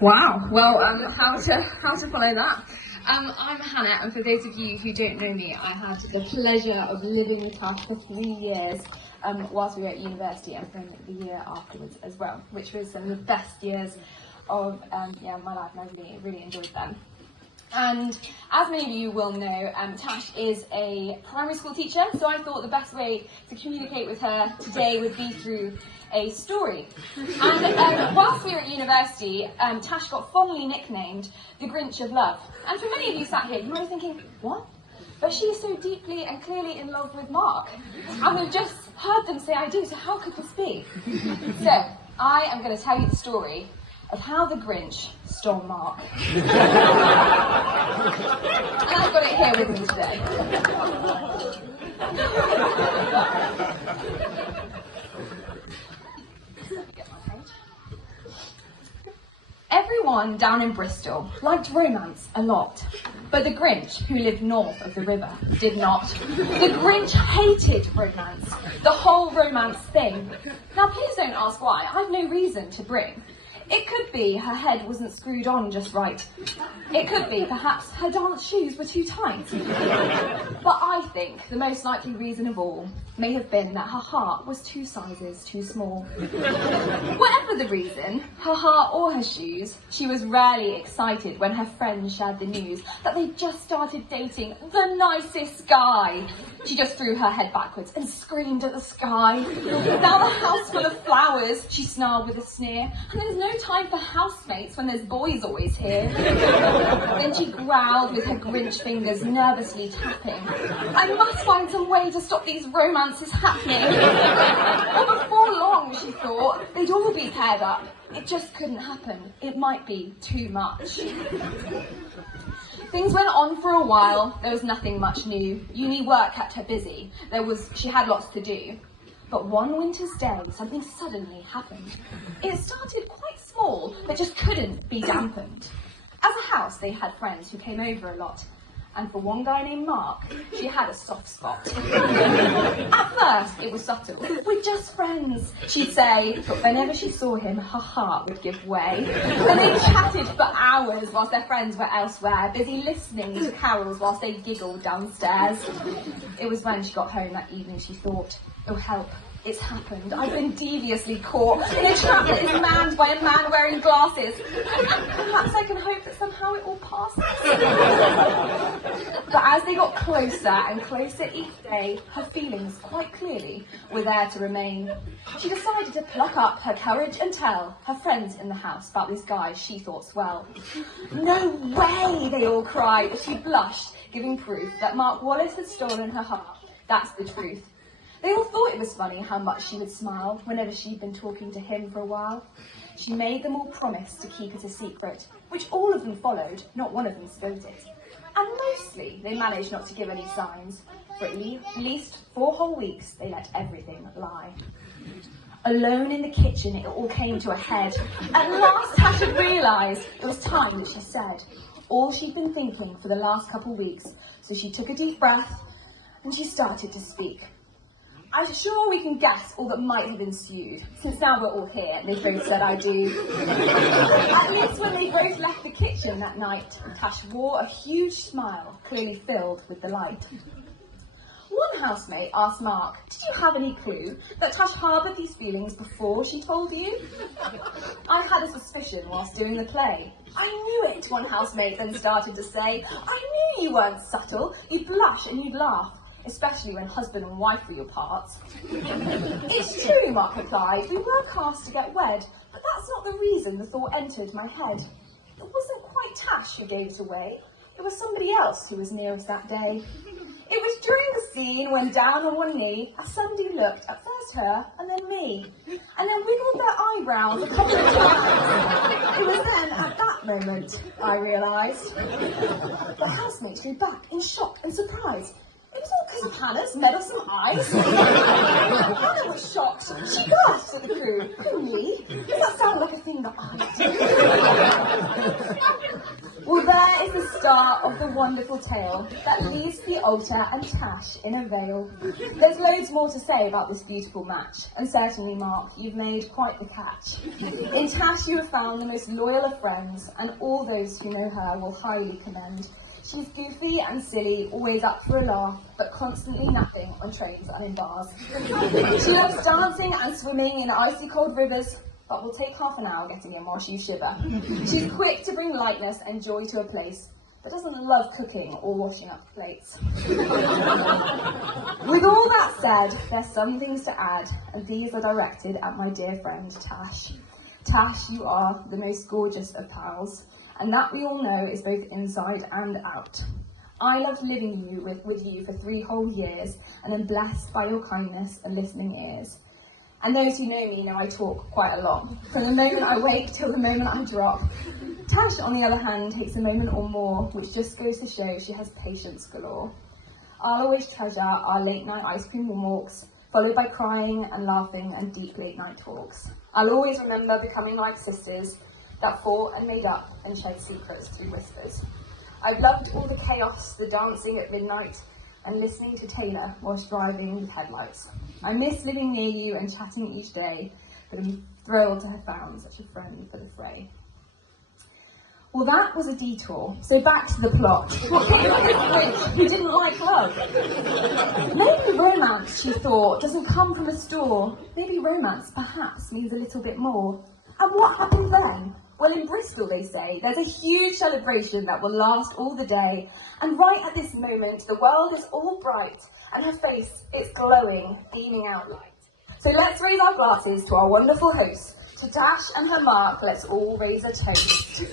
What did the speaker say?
Wow. Well, how to follow that? I'm Hannah, and for those of you who don't know me, I had the pleasure of living with Tash for 3 years whilst we were at university, and then the year afterwards as well, which was some of the best years of my life, and I really enjoyed them. And as many of you will know, Tash is a primary school teacher, so I thought the best way to communicate with her today would be through a story. And whilst we were at university, Tash got fondly nicknamed the Grinch of Love. And for many of you sat here, you might be thinking, what? But she is so deeply and clearly in love with Mark. And we've just heard them say I do, so how could this be? So, I am going to tell you the story of how the Grinch stole Mark. And I've got it here with me today. Everyone down in Bristol liked romance a lot, but the Grinch, who lived north of the river, did not. The Grinch hated romance, the whole romance thing. Now please don't ask why, I've no reason to bring. It could be her head wasn't screwed on just right. It could be perhaps her dance shoes were too tight. But I think the most likely reason of all may have been that her heart was 2 sizes too small. Whatever the reason, her heart or her shoes, she was rarely excited when her friends shared the news that they'd just started dating the nicest guy. She just threw her head backwards and screamed at the sky. Now the house full of flowers, she snarled with a sneer, and there's no time for housemates when there's boys always here. Then she growled with her Grinch fingers nervously tapping. I must find some way to stop these romances happening. Well, before long, she thought, they'd all be paired up. It just couldn't happen. It might be too much. Things went on for a while. There was nothing much new. Uni work kept her busy. She had lots to do. But one winter's day, something suddenly happened. It started quite small, but just couldn't be dampened. As a house, they had friends who came over a lot. And for one guy named Mark, she had a soft spot. At first, it was subtle. We're just friends, she'd say. But whenever she saw him, her heart would give way. And they chatted for hours whilst their friends were elsewhere, busy listening to carols whilst they giggled downstairs. It was when she got home that evening she thought, oh help, it's happened. I've been deviously caught in a trap that is manned by a man wearing glasses. Perhaps I can hope that somehow it all passes. But as they got closer and closer each day, her feelings, quite clearly, were there to remain. She decided to pluck up her courage and tell her friends in the house about this guy she thought swell. No way, they all cried as she blushed, giving proof that Mark Wallace had stolen her heart. That's the truth. They all thought it was funny how much she would smile whenever she'd been talking to him for a while. She made them all promise to keep it a secret, which all of them followed, not one of them spilled it. And mostly they managed not to give any signs. For at least 4 whole weeks they let everything lie. Alone in the kitchen it all came to a head. At last Tash had realised it was time that she said all she'd been thinking for the last couple weeks. So she took a deep breath and she started to speak. I'm sure we can guess all that might have ensued, since now we're all here and they've both said I do. At least when they both left the kitchen that night, Tash wore a huge smile, clearly filled with delight. One housemate asked Mark, did you have any clue that Tash harboured these feelings before she told you? I had a suspicion whilst doing the play. I knew it, one housemate then started to say. I knew you weren't subtle, you'd blush and you'd laugh. Especially when husband and wife were your parts. It's true, Mark replied, we were cast to get wed, but that's not the reason the thought entered my head. It wasn't quite Tash who gave us away, it was somebody else who was near us that day. It was during the scene when down on one knee, as somebody looked at first her and then me, and then wiggled their eyebrows a couple of times. It was then, at that moment, I realised. The housemates drew back in shock and surprise. It was all because of Hannah's meddlesome eyes. Hannah was shocked. She gasped at the crew. Who, me? Does that sound like a thing that I do? Well, there is the star of the wonderful tale that leaves the altar and Tash in a veil. There's loads more to say about this beautiful match, and certainly, Mark, you've made quite the catch. In Tash you have found the most loyal of friends, and all those who know her will highly commend. She's goofy and silly, always up for a laugh, but constantly napping on trains and in bars. She loves dancing and swimming in icy cold rivers, but will take half an hour getting in while you shiver. She's quick to bring lightness and joy to a place, but doesn't love cooking or washing up plates. With all that said, there's some things to add, and these are directed at my dear friend Tash. Tash, you are the most gorgeous of pals, and that we all know is both inside and out. I loved living with you for 3 whole years, and am blessed by your kindness and listening ears. And those who know me know I talk quite a lot, from the moment I wake till the moment I drop. Tash, on the other hand, takes a moment or more, which just goes to show she has patience galore. I'll always treasure our late night ice cream walks, followed by crying and laughing and deep late night talks. I'll always remember becoming like sisters that fought and made up and shared secrets through whispers. I've loved all the chaos, the dancing at midnight, and listening to Taylor whilst driving with headlights. I miss living near you and chatting each day, but I'm thrilled to have found such a friend for the fray. Well, that was a detour, so back to the plot. What came of this Grinch who didn't like love? Maybe romance, she thought, doesn't come from a store. Maybe romance, perhaps, means a little bit more. And what happened then? Well, in Bristol, they say, there's a huge celebration that will last all the day. And right at this moment, the world is all bright, and her face, it's glowing, beaming out light. So let's raise our glasses to our wonderful host. To Tash and her Mark, let's all raise a toast.